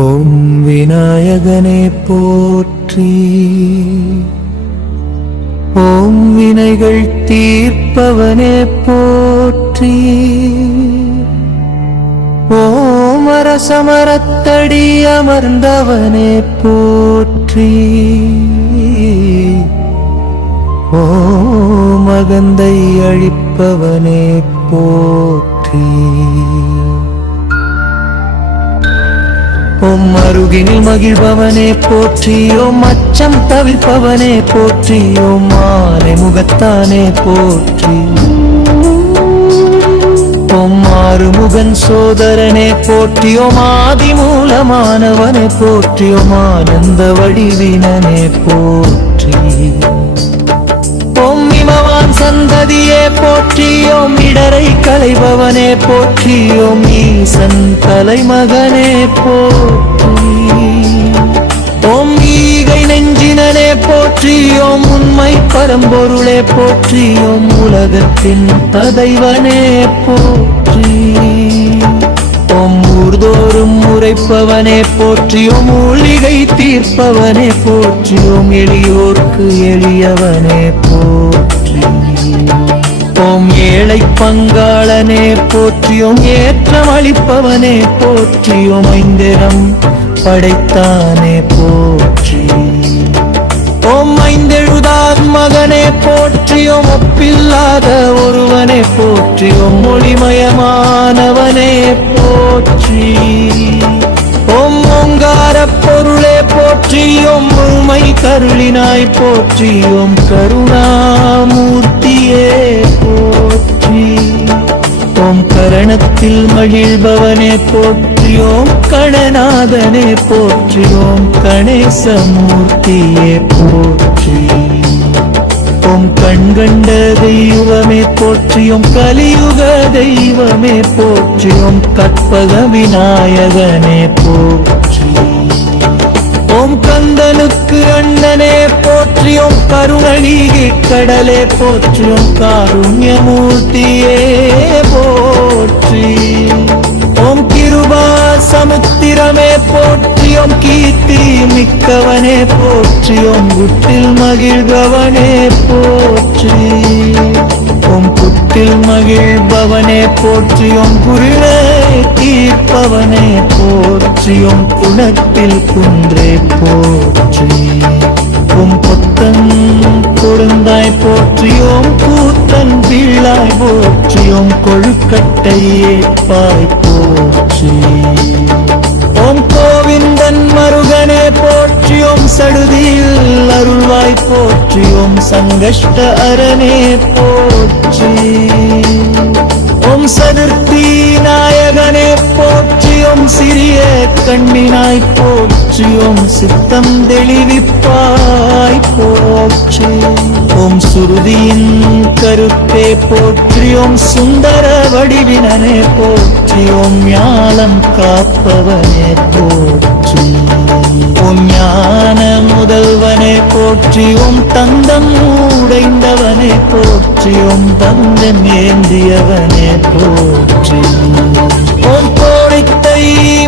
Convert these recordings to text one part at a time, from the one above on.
ஓம் விநாயகனே போற்றி. ஓம் வினைகள் தீர்ப்பவனே போற்றி. ஓம் அரசமரத்தடி அமர்ந்தவனே போற்றி. ஓம் அகந்தை அழிப்பவனே போற்றி. ஓம் அருகினில் மகிழ்பவனே போற்றி. ஓம் அச்சம் தவிர்ப்பவனே போற்றி. ஓம் ஆனை முகத்தானே போற்றி. ஓம் ஆறுமுகன் சோதரனே போற்றி. ஓம் ஆதி மூலமானவனே போற்றி. ஓம் ஆனந்த வடிவினனே போற்றி. ஓம் இமவான் சந்ததியே போற்றி. ஓம் இடரை களைபவனே போற்றி. ஓம் ஈசன் தலைமகனே போற்றி. ஓம் ஈகை நெஞ்சினனே போற்றி. ஓம் உண்மை பரம்பொருளே போற்றி. ஓம் உலகத்தின் தலைவனே போற்றி. ஓம் ஊர்தோறும் உரைப்பவனே போற்றி. ஓம் ஊழிகை தீர்ப்பவனே போற்றி. ஓம் எளியோர்க்கு எளியவனே போற்றி. ஓம் ஏழை பங்காளனே போற்றி. ஓம் ஏற்றம் அளிப்பவனே போற்றி. ஓம் ஐந்திரம் படைத்தானே போற்றி. ஓம் ஐந்தெழுதார் மகனே போற்றி. ஓம் ஒப்பில்லாத ஒருவனே போற்றி. ஓம் மொழிமயமானவனே போற்றி. ஓம் ஓங்கார பொருளே போற்றி. ஓம் உண்மை கருளினாய் போற்றி. ஓம் கருணாமூர்த்தியே போற்றி. ஓம் கரணத்தில் மகிழ்பவனே போற்றி. ஓம் கணநாதனே போற்றி. ஓம் கணேசமூர்த்தியே போற்றி. ஓம் கண்கண்ட தெய்வமே போற்றி. ஓம் கலியுக தெய்வமே போற்றி. ஓம் கற்பக விநாயகனே போற்றி. ஓம் கந்தனுக்கு அண்ணனே போற்றி. ஓம் கருணலீகி கடலே போற்றி. ஓம் காருண்யமூர்த்தியே போற்றி. ஓம் கிருபா சமுத்திரமே போற்றி. ஓம் கீர்த்தி மிக்கவனே போற்றி. ஓம் குட்டில் மகிழ்பவனே போற்றி. ஓம் குட்டில் மகிழ்பவனே போற்றி. ஓம் குருளை தீர்ப்பவனே போற்றி. ஓம் குணத்தில் குன்றே போற்றி. ஓம் பொத்தன் கொடுந்தாய் போற்றி. ஓம் கூத்தன் பிள்ளாய் போற்றி. ஓம் கொழுக்கட்டையே பாய் போற்றி. ஓம் கோவிந்தன் மருகனே போற்றி. ஓம் சடுதியில் அருள்வாய் போற்றி. ஓம் சங்கஷ்ட அரணே போற்றி. ஓம் சதுர்த்தி நாயகனே போற்றி. ஓம் சிறிய கண்ணினாய் போற்றி. ஓம் சித்தம் தெளிவிப்பாய் போற்றி. ஓம் சுருதியின் கருத்தே போற்றி. ஓம் சுந்தர வடிவினனே போற்றி. ஓம் ஞானம் காப்பவனே போற்றி. ஓம் ஞான முதல்வனே போற்றி. ஓம் தந்தம் உடைந்தவனே போற்றி. ஓம் தந்தம் ஏந்தியவனே போற்றி. ஓம் கோடித்தை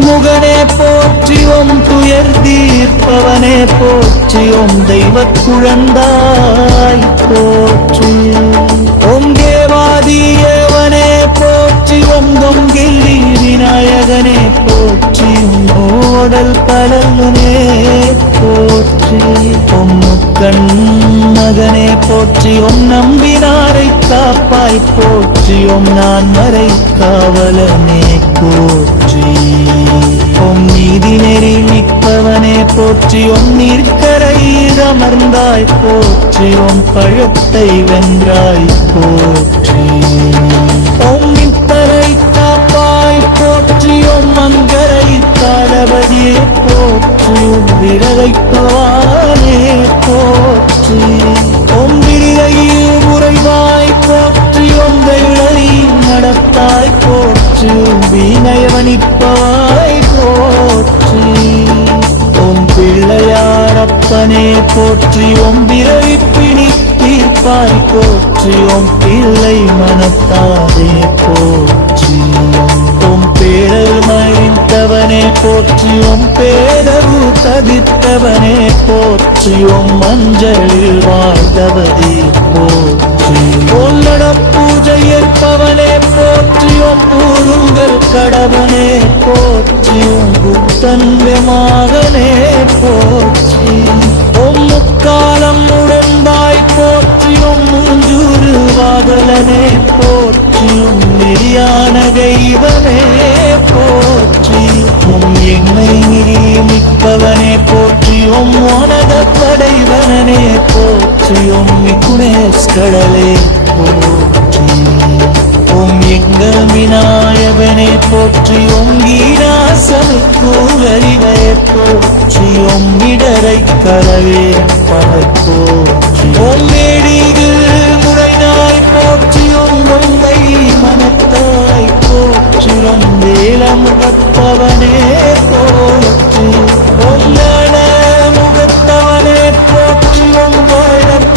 முகனே போற்றி. ஓம் துயர் தீர்ப்பவனே போற்றி. ஓம் தெய்வ குழந்தாய் போற்றி. ஓம் தேவாதியவனே போற்றி. ஓம் தொங்கில்லி விநாயகனே போற்றி. ஓடல் பலவனே போற்றி. ஓம் முக்கண் மகனே போற்றி. ஓம் நம்பினாரை காப்பாய் போற்றி. ஓம் நான் மறை காவலனே போற்றி. ஓம் நீதி நெறி நிற்பவனே போற்றி. ஓம் நீர்க்கரையில் அமர்ந்தாய் போற்றி. ஓம் பழத்தை வென்றாய் போற்றி. ஓம் நிற்பரை காப்பாய் போற்றி. ஓம் மங்கரை தாளபதியே போற்றி. ஓம் விரதைப்பவானே போற்றி. ஓம் விரிகையில் உறைவாய் போற்றி. ஓம் தைளை நடத்தாய் போற்றி. ஓம் வீணயவனிப்பவாய் போற்றி. ஓம் பிள்ளையாரப்பனே போற்றி. ஓம் விரைப்பிணி தீர்ப்பாய் போற்றி. ஓம் பிள்ளை மனத்தாதே போற்றி. ஓம் பேரல் மகிழ்ந்தவனே போற்றியும் பேரவு தவித்தவனே போற்றியும் மஞ்சளில் வாழ்ந்தவதி போற்றி பொன்னட பூஜை ஏற்பவனே போற்றியும் ஊருங்கள் கடவனே போற்றியும் புத்தன் மகனே போற்றி முக்காலம் உடன்பாய் போற்றியும் மூஞ்சூறு வாதலனே போற்றியும் நெறியான தெய்வமே போற்றி எம்மை மிக்கவனே போற்றியும் உனத படைவனே போற்றியும் மிகுணேஸ்கடலே போற்றி எங்க விநாயகனே போற்றியும் கீராசனுக்கூறிவே போற்றியும் இடரை கரவே பலப்போற்றி மேடிகள் முறைநாய் போற்றியும் கொண்டை மனத்தாய் போற்றியும் வேலமுகத்தவனே போற்றி பொன்னட முகத்தவனே போற்றியும்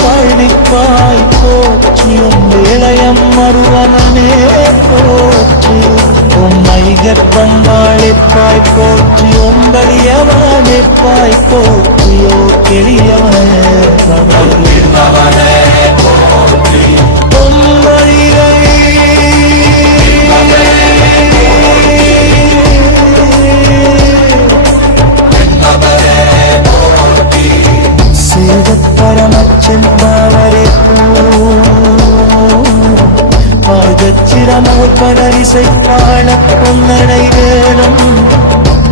பழனிப்பாய் போற்றியும் வேலயம் மருவனே போற்றி மைகற்பம் வாழைப்பாய் போற்றி உங்களியவனைப்பாய் போற்றியோ கெளியவனே பரமச்செல்பவரே வாழ்கச்சிரமோ படரிசை பாழ பொன்னடை வேடம்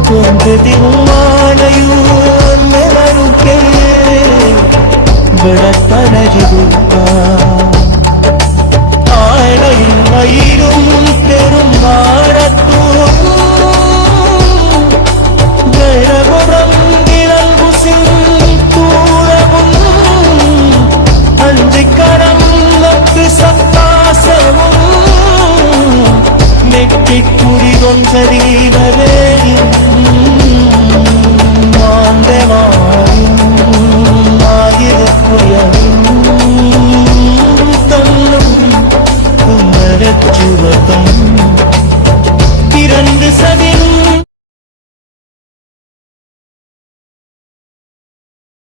தோன்றுதில்